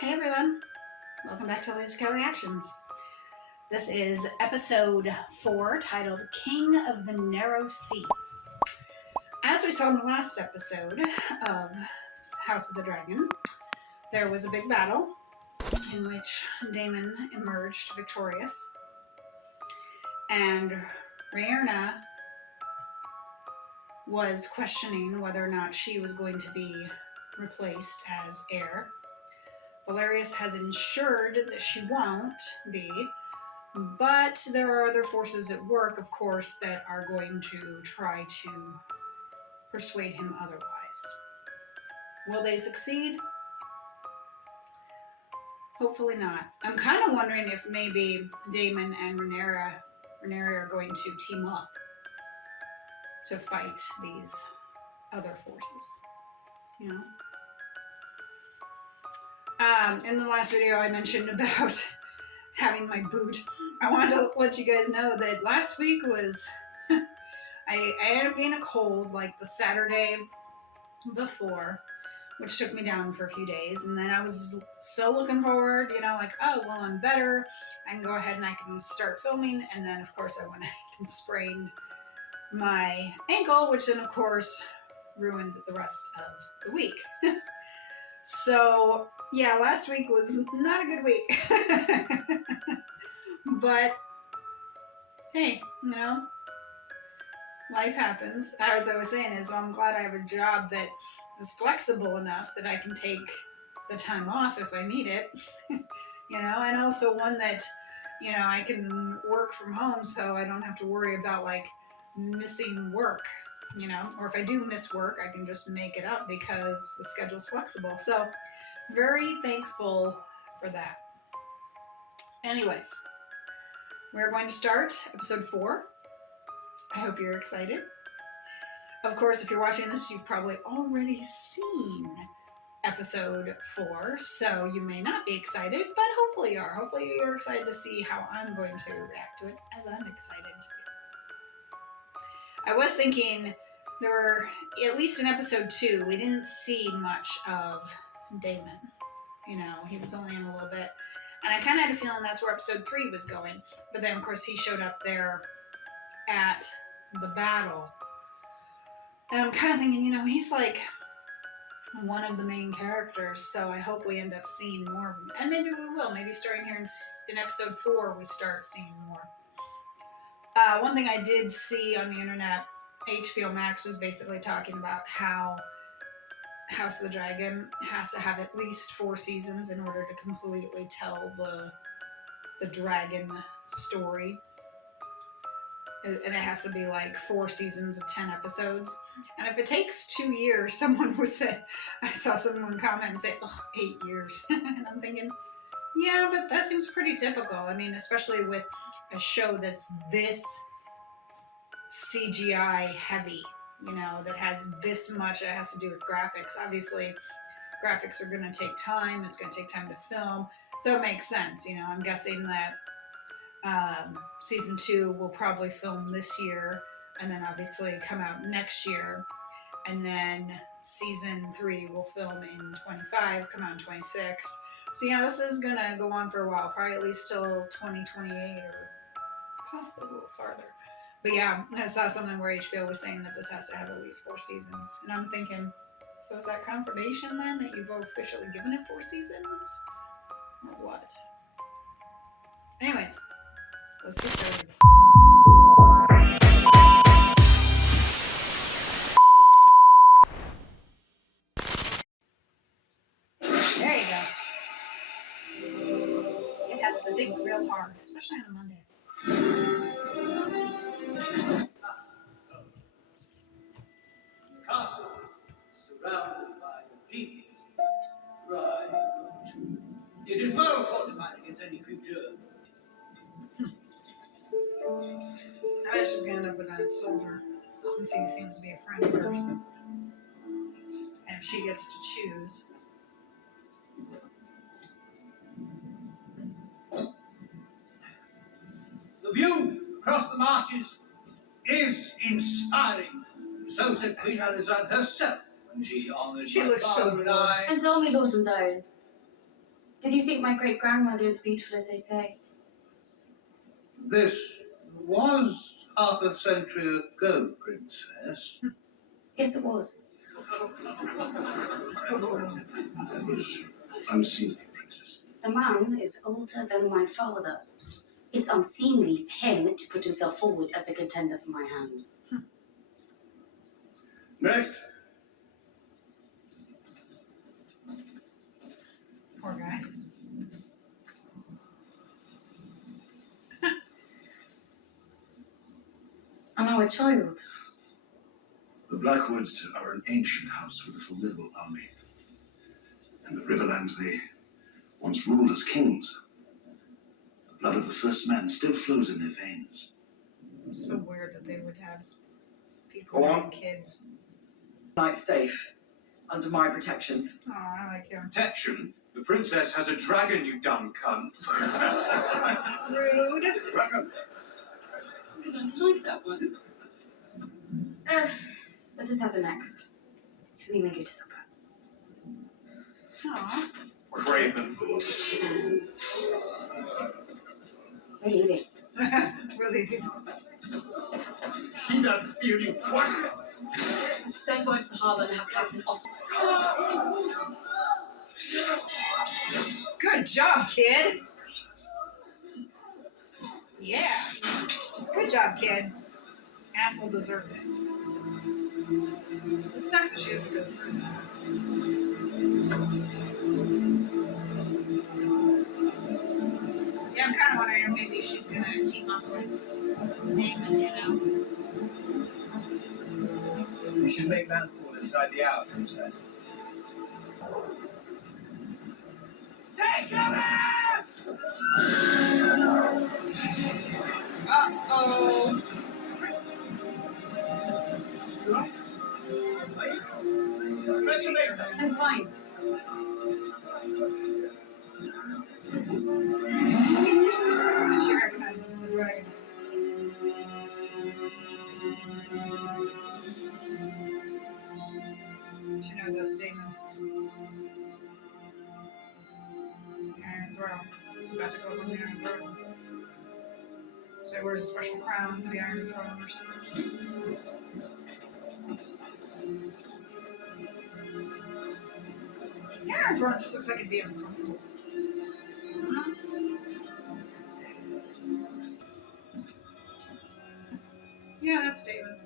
Hey everyone, welcome back to Lazy Cow Reactions. This is episode 4 titled King of the Narrow Sea. As we saw in the last episode of House of the Dragon, there was a big battle in which Daemon emerged victorious, and Rhaenyra was questioning whether or not she was going to be replaced as heir. Valerius has ensured that she won't be, but there are other forces at work, of course, that are going to try to persuade him otherwise. Will they succeed? Hopefully not. I'm kind of wondering if maybe Daemon and Rhaenyra are going to team up to fight these other forces, you know? In the last video I mentioned about having my boot. I wanted to let you guys know that last week was, I ended up getting a cold like the Saturday before, which took me down for a few days, and then I was so looking forward, you know, like, oh, well, I'm better, I can go ahead and I can start filming, and then of course I went ahead and sprained my ankle, which then of course ruined the rest of the week. So yeah, last week was not a good week. But hey, you know, life happens. As I was saying, is I'm glad I have a job that is flexible enough that I can take the time off if I need it. You know, and also one that, you know, I can work from home so I don't have to worry about like missing work, you know, or if I do miss work, I can just make it up because the schedule's flexible. So very thankful for that. Anyways, we're going to start episode 4. I hope you're excited. Of course, if you're watching this, you've probably already seen episode 4, so you may not be excited, but hopefully you are. Hopefully you're excited to see how I'm going to react to it, as I'm excited to be. I was thinking there were, at least in episode 2, we didn't see much of Daemon. You know, he was only in a little bit. And I kind of had a feeling that's where episode 3 was going. But then, of course, he showed up there at the battle. And I'm kind of thinking, you know, he's like one of the main characters, so I hope we end up seeing more of him. And maybe we will. Maybe starting here in episode 4, we start seeing more. One thing I did see on the internet, HBO Max was basically talking about how House of the Dragon has to have at least 4 seasons in order to completely tell the dragon story. And it has to be like 4 seasons of 10 episodes. And if it takes 2 years, someone was said, I saw someone comment and say, oh, 8 years. And I'm thinking, yeah, but that seems pretty typical. I mean, especially with a show that's this CGI heavy, you know, that has this much, it has to do with graphics. Obviously, graphics are going to take time. It's going to take time to film. So it makes sense, you know. I'm guessing that season 2 will probably film this year and then obviously come out next year. And then season 3 will film in 25, come out in 26. So yeah, this is going to go on for a while, probably at least till 2028 or possibly a little farther. But yeah, I saw something where HBO was saying that this has to have at least 4 seasons. And I'm thinking, so is that confirmation then that you've officially given it 4 seasons? Or what? Anyways, let's get started. There you go. It has to think real hard, especially on a Monday. Castle surrounded by a deep, dry moat. It is well fortified against any future. I was just gonna end up with that soldier, since he seems to be a friend of hers. And if she gets to choose. The view across the marches is inspiring. So said Queen Alizad herself when she honored She my looks so father and bored. I. And tell me, Lord Dondarrion, Did you think my great-grandmother is beautiful as they say? This was half a century ago, Princess. Yes, it was. That was unseemly, Princess. The man is older than my father. It's unseemly for him to put himself forward as a contender for my hand. Next. Poor guy. I'm now a child. The Blackwoods are an ancient house with a formidable army. And the Riverlands they once ruled as kings. The blood of the first men still flows in their veins. It's so weird that they would have people Go on. having kids. Night safe, under my protection. Oh, I like him. Protection? The princess has a dragon, you dumb cunt. Rude. Dragon! I don't like that one. Let us have the next. So we may go to supper. Aw. Craven. We're leaving. Really good. She that steal you twat. Send word to the harbour and have Captain Oscar. Good job, kid. Yeah. Good job, kid. Asshole deserved it. It sucks that she has a good friend. Yeah, I'm kind of wondering if maybe she's going to team up with Damon, you know? We should make landfall inside the hour, Princess. Take him out! Uh-oh. You right? Are you? Professor Mason! I'm fine. She recognizes the dragon. She knows that's Damon. Iron Throne. About to go on the Iron Throne. So where's a special crown for the Iron Throne or something? The Iron Throne just looks like it'd be uncomfortable. Huh? Yeah, that's Damon.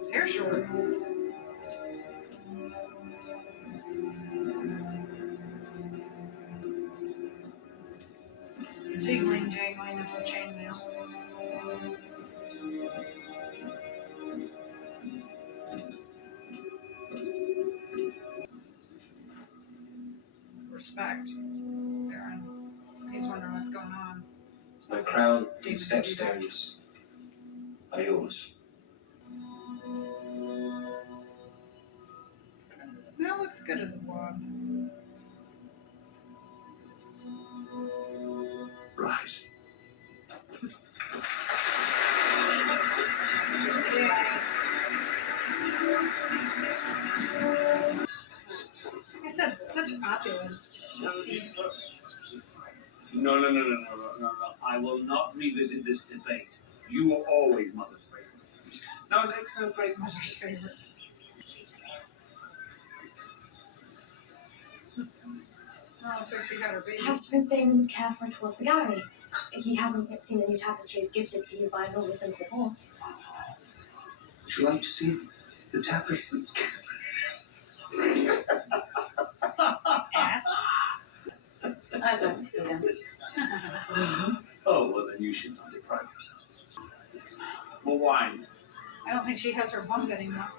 His hair's short. Jiggling, jangling is the chainmail. Respect, Baron. He's wondering what's going on. My crown and Damon, stepstones are yours. That looks good as a wand. Rise. Yeah. Like I said, such opulence. The feast. No. I will not revisit this debate. You were always mother's favorite. Now let's celebrate Mother's favorite. Oh, looks like she had her baby. Perhaps Prince Damon would care for a tour of the gallery. He hasn't yet seen the new tapestries gifted to you by Lord Simple Hall. Would you like to see the tapestry? Ass. I'd like to see them. Oh, well then you should not deprive yourself. More wine. I don't think she has her bump anymore.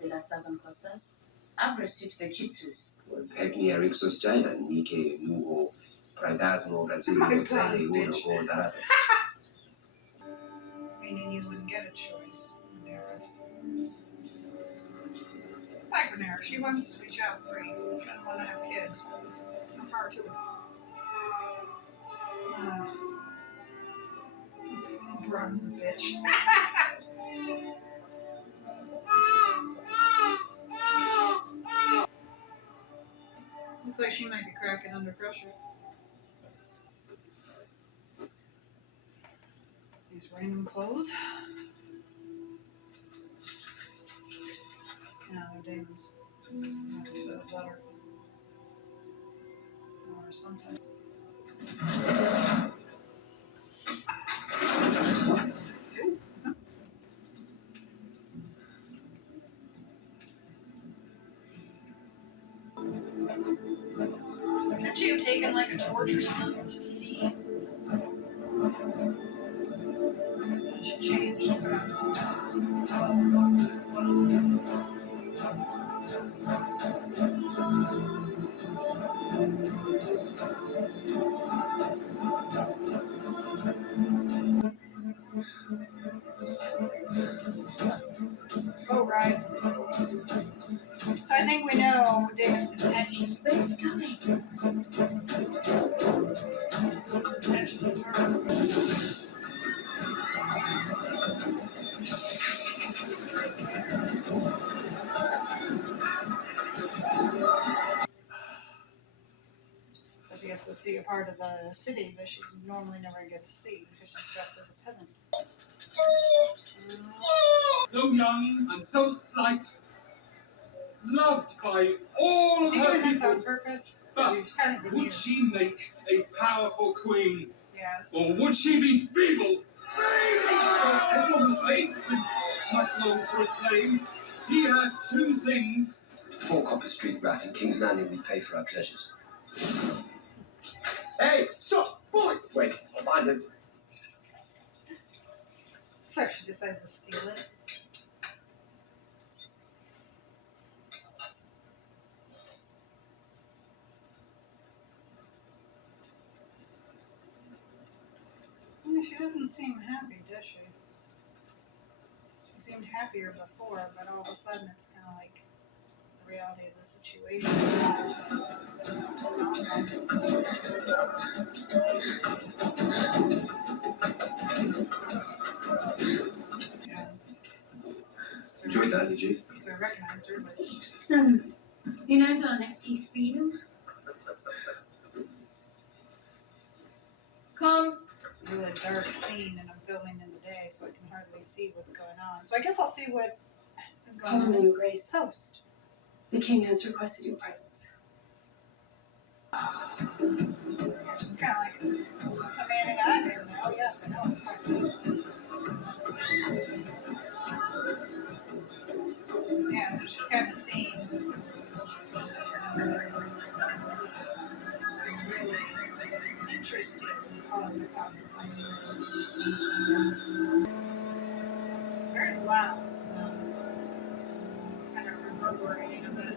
De la Savan Costas. Abrasut Vegetus. Pegni Erixos Jaidan, Nike, Nuo, Pradasmo, Brasil, My Tele, gosh, Uno, bitch. Go, Darate. Meaning you wouldn't get a choice. Rhaenyra. Like Rhaenyra, she wants to be child free. She doesn't want to have kids. No power to her. Bronze bitch. Looks like she might be cracking under pressure. These random clothes. No, they're Damon's. That's the letter. Or something. Shouldn't you have taken like a torch or something to see? She changed. Oh, right. So I think we know David's intentions. Where's he going? Intention is her. So she gets to see a part of the city that she normally never gets to see because she's dressed as a peasant. So young and so slight, loved by all Is of he her doing this on people. purpose? But He's kind of would weird. she make a powerful queen, Yes. or would she be feeble? Everyone paid Prince Macklone for a claim. He has two things. 4 Copper Street rat in King's Landing we pay for our pleasures. Hey, stop! Boy! Wait, I'll find him. So she decides to steal it. She doesn't seem happy, does she? She seemed happier before, but all of a sudden it's kind of like the reality of the situation. Yeah. Enjoyed that, did you? So I recognized her, but Who knows what our next taste freedom? Come. it's a really dark scene, and I'm filming in the day, so I can hardly see what's going on. So I guess I'll see what is going Pardon on me, in Your the Grace. post. The king has requested your presence. Yeah, she's kind of like, tell me anything I didn't know. Yes, I know. Yeah, so she's kind of seen this really interesting part of how society works. It's very loud, kind of reverberating a bit.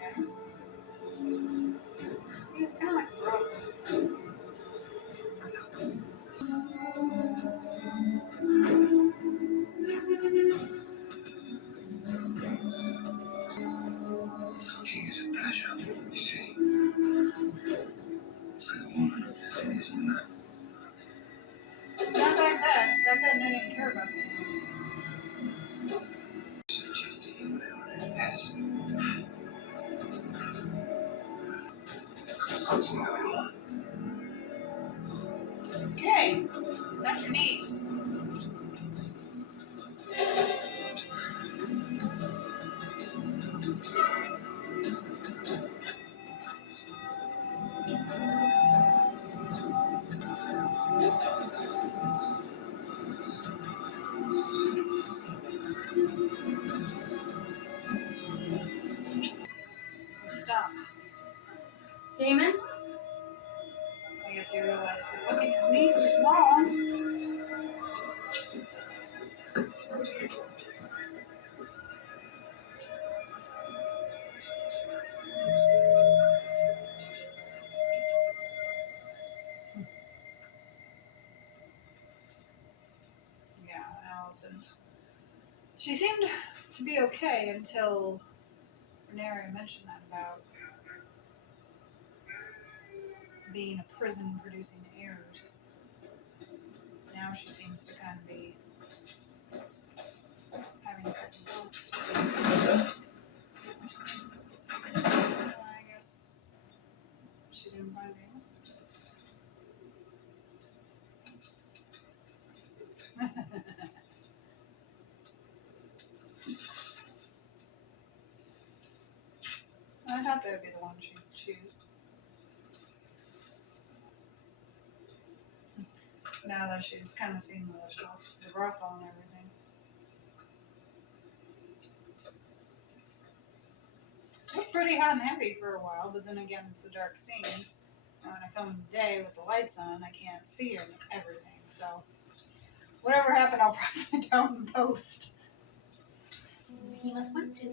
Yeah, it's kind of like rough. Fucking is a pleasure, you see. For a woman as it is a man. Not back then. Back then they didn't care about that. It's a duty, yes. There's something going on. Okay, that's your niece. He stopped. Damon? I guess he realized that fucking his niece is wrong. Yeah, Allison. She seemed to be okay until Renary mentioned that about being a prison producing heirs. Now she seems to kind of be having second thoughts. I guess she didn't find out. I thought that would be the one she'd choose. Now that she's kind of seen the brothel and everything. Looked pretty hot and heavy for a while, but then again, it's a dark scene. And when I film in the day with the lights on, I can't see everything. So, whatever happened, I'll probably find out in post. He must want to.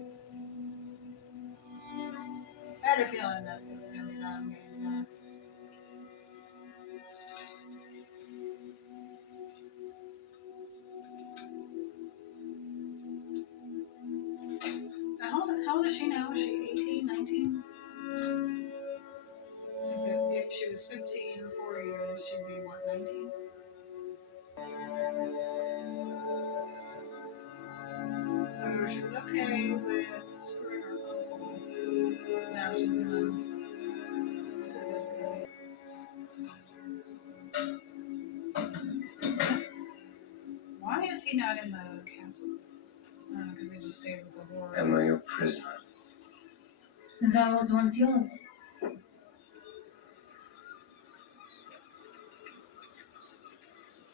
I had a feeling that it was going to be them getting done. Now, how old is she now? Is she 18, 19? If she was 15 4 years, she'd be what, 19? So she was okay with screwing her uncle. Now she's gonna screw this guy. Why is he not in the castle? I don't know, because he just stayed with the horror. Am I your prisoner? As I was once yours.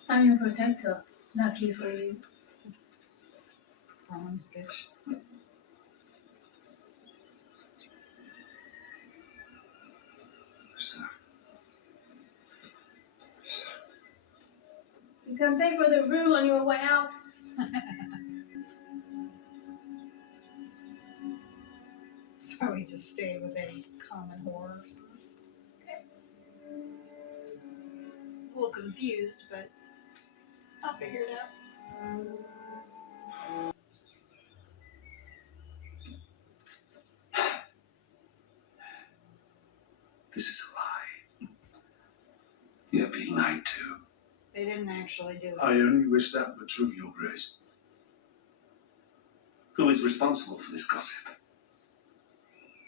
I'm your protector. Lucky for you. Bronze bitch. Sir. Sir. You can pay for the room on your way out. So he just stayed with a common horror. Okay. A little confused, but I'll figure it out. This is a lie. You have been lied to. They didn't actually do it. I only wish that were true, Your Grace. Who is responsible for this gossip?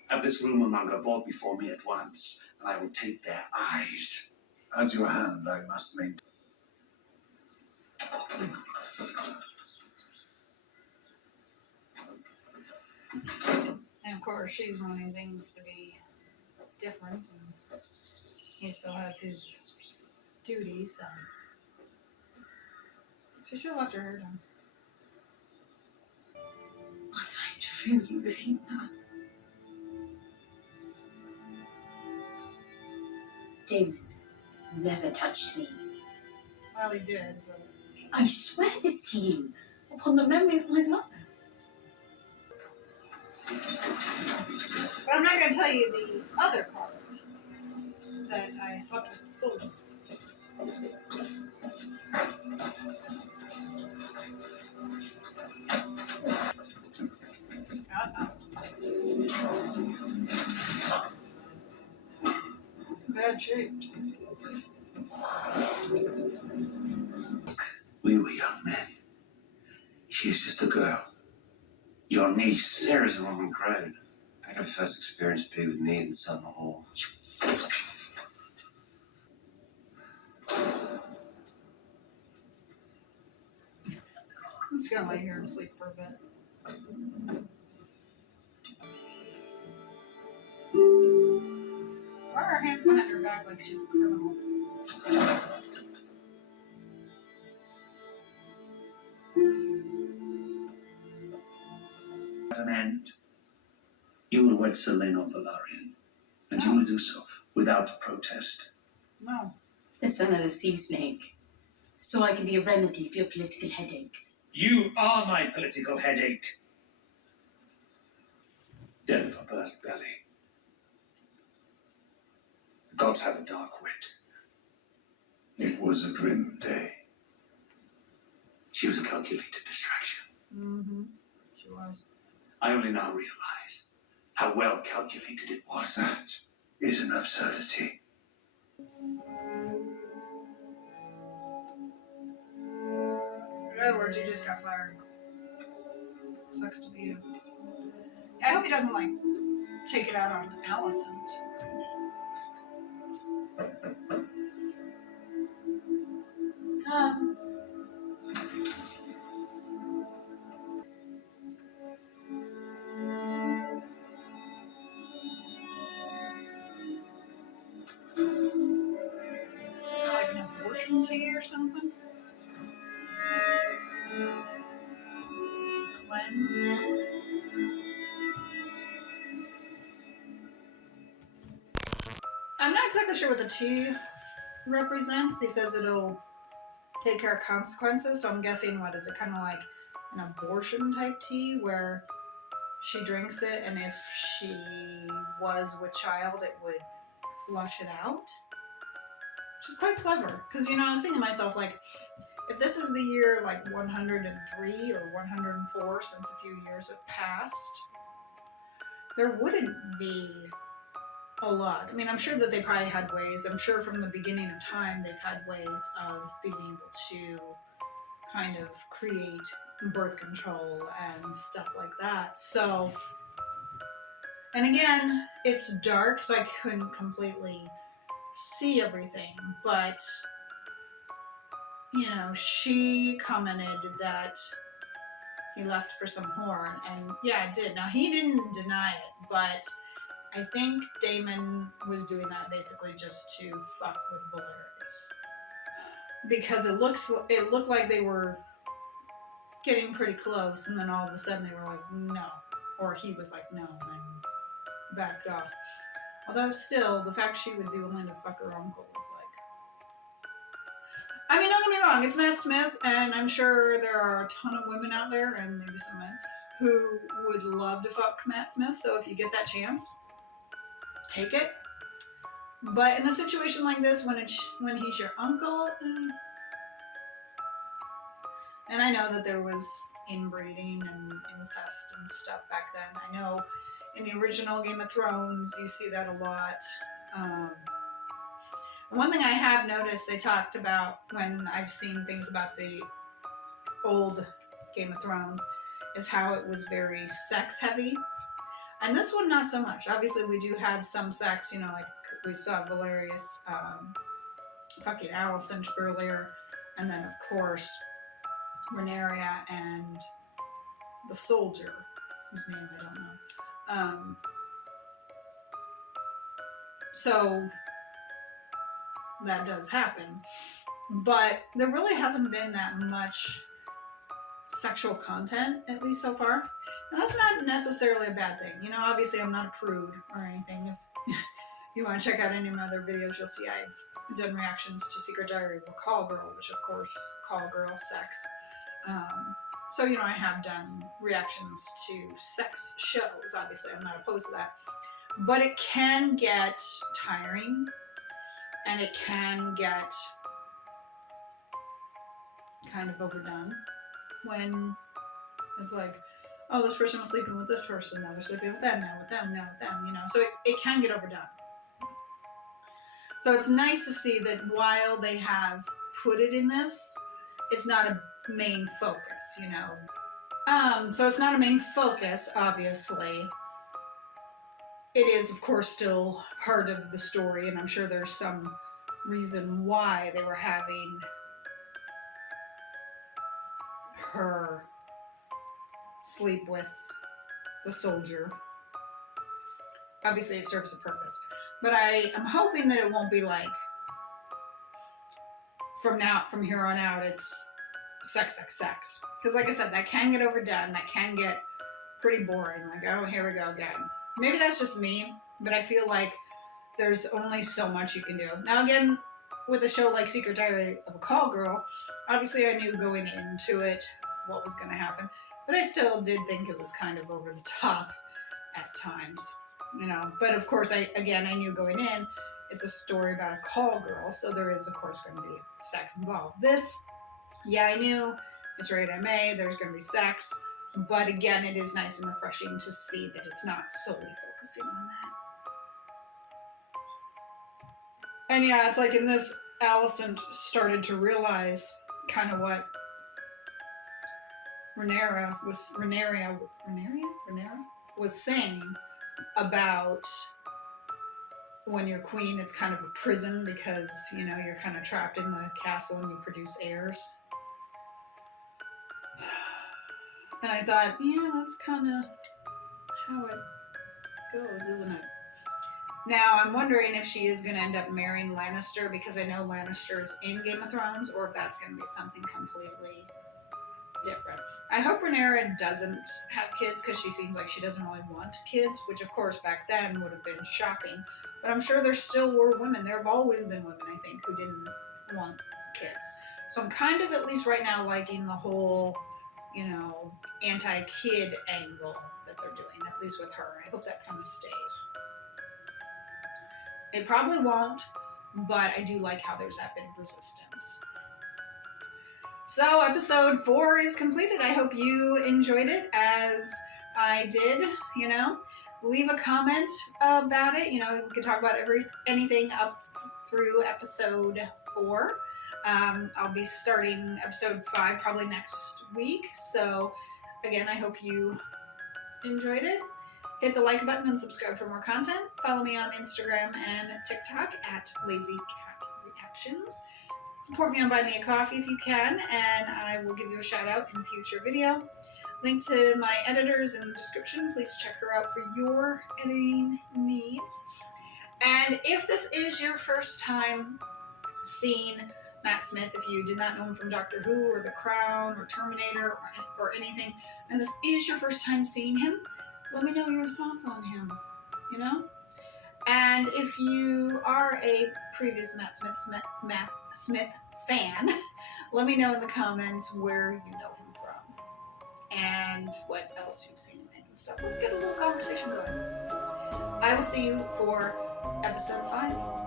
Have this rumour monger brought before me at once, and I will take their eyes. As your hand, I must maintain. And of course, she's wanting things to be different, and he still has his duties, so she should have left her hair done. Must I truly repeat that? Damon never touched me. Well, he did, but I swear this to you, upon the memory of my mother. I'm not going to tell you the other part that I slept with the soldier. Bad shape. We were young men. She's just a girl. Your niece. Sarah's a Roman crowd. Better first experience be with me than Sutton Hall. I'm just going to lay here and sleep for a bit. Why are her hands behind her back like she's a criminal? At an end, you will wed Selena of Valarian, and you will do so without protest. No. The son of the sea snake. So I can be a remedy for your political headaches. You are my political headache. Dead of a burst belly. The gods have a dark wit. It was a grim day. She was a calculated distraction. Mm-hmm. She was. I only now realize how well calculated it was. That is an absurdity. words, you just got fired. Sucks to be you. I hope he doesn't, like, take it out on Allison. Come. Is that like an abortion tea or something? Cleanse. I'm not exactly sure what the tea represents. He says it'll take care of consequences, so I'm guessing, what is it, kind of like an abortion type tea where she drinks it, and if she was with child, it would flush it out, which is quite clever. Because, you know, I was thinking to myself, like, if this is the year like 103 or 104 since a few years have passed, there wouldn't be a lot. I mean, I'm sure that they probably had ways. I'm sure from the beginning of time they've had ways of being able to kind of create birth control and stuff like that. So, and again, it's dark, so I couldn't completely see everything, but, you know, she commented that he left for some horn, and yeah, it did. Now, he didn't deny it, but I think Damon was doing that basically just to fuck with Valerius, because it looked like they were getting pretty close, and then all of a sudden they were like, no, or he was like, no, and backed off. Although still, the fact she would be willing to fuck her uncle is like, I mean, don't get me wrong, it's Matt Smith, and I'm sure there are a ton of women out there, and maybe some men, who would love to fuck Matt Smith, so if you get that chance, take it. But in a situation like this, when he's your uncle, and I know that there was inbreeding and incest and stuff back then. I know in the original Game of Thrones, you see that a lot. One thing I have noticed they talked about when I've seen things about the old Game of Thrones is how it was very sex heavy. And this one, not so much. Obviously, we do have some sex, you know, like we saw Valerius fucking Alicent earlier. And then, of course, Rhaenyra and the soldier, whose name I don't know. So that does happen. But there really hasn't been that much sexual content, at least so far. And that's not necessarily a bad thing. You know, obviously I'm not a prude or anything. If you want to check out any of my other videos, you'll see I've done reactions to Secret Diary of a Call Girl, which of course, call girl sex. So, you know, I have done reactions to sex shows. Obviously, I'm not opposed to that. But it can get tiring, and it can get kind of overdone when it's like, oh, this person was sleeping with this person, now they're sleeping with them, now with them, now with them, you know. So it can get overdone. So it's nice to see that while they have put it in this, it's not a main focus, you know. So it's not a main focus, obviously. It is, of course, still part of the story, and I'm sure there's some reason why they were having her sleep with the soldier. Obviously, it serves a purpose. But I am hoping that it won't be like, from here on out, it's sex. Because like I said, that can get overdone. That can get pretty boring. Like, oh, here we go again. Maybe that's just me, but I feel like there's only so much you can do. Now again, with a show like Secret Diary of a Call Girl, obviously I knew going into it what was going to happen, but I still did think it was kind of over the top at times, you know. But of course, I knew going in, it's a story about a call girl, so there is, of course, going to be sex involved. This, yeah, I knew, it's rated MA, there's going to be sex, but again, it is nice and refreshing to see that it's not solely focusing on that. And yeah, it's like in this, Alicent started to realize kind of what Rhaenyra was saying about when you're queen, it's kind of a prison because, you know, you're kind of trapped in the castle and you produce heirs. And I thought, yeah, that's kind of how it goes, isn't it? Now, I'm wondering if she is going to end up marrying Lannister, because I know Lannister's in Game of Thrones, or if that's going to be something completely different. I hope Rhaenyra doesn't have kids, because she seems like she doesn't really want kids, which of course back then would have been shocking. But I'm sure there still were women. There have always been women, I think, who didn't want kids. So I'm kind of, at least right now, liking the whole, you know, anti-kid angle that they're doing, at least with her. I hope that kind of stays. It probably won't, but I do like how there's that bit of resistance. So episode 4 is completed. I hope you enjoyed it as I did, you know. Leave a comment about it. You know, we could talk about anything up through episode 4. I'll be starting episode 5 probably next week. So again, I hope you enjoyed it. Hit the like button and subscribe for more content. Follow me on Instagram and TikTok at Lazy Cat Reactions. Support me on Buy Me a Coffee if you can, and I will give you a shout out in a future video. Link to my editors in the description. Please check her out for your editing needs. And if this is your first time seeing Matt Smith, if you did not know him from Doctor Who or The Crown or Terminator or anything, and this is your first time seeing him, let me know your thoughts on him, you know? And if you are a previous Matt Smith fan, let me know in the comments where you know him from and what else you've seen him in and stuff. Let's get a little conversation going. I will see you for episode 5.